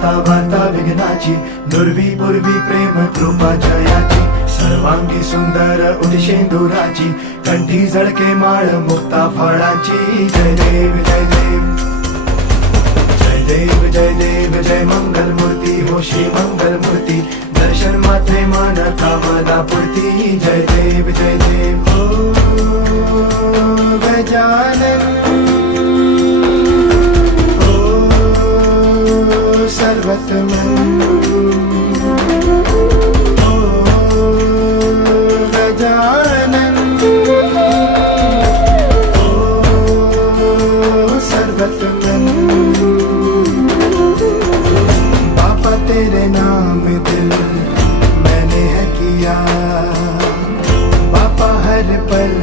जाता वार्ता विघ्नाची, नुरवी पूर्वी प्रेम कृपा जयाची, सर्वांगी सुंदर उदिशेंदुराची, कंठी झळके माळ मुक्ता फळाची. जय देव जय देव जय देव जय देव जय मंगल मूर्ती हो श्री मंगल मूर्ती, दर्शन मात्रे मान कामना पूर्ती. जय देव जय देव ओ गजानन ओ सर्वतमन ओ गजानन ओ सर्वतमन. बाबा तेरे नाम दिल मैंने है किया, बाबा हर पल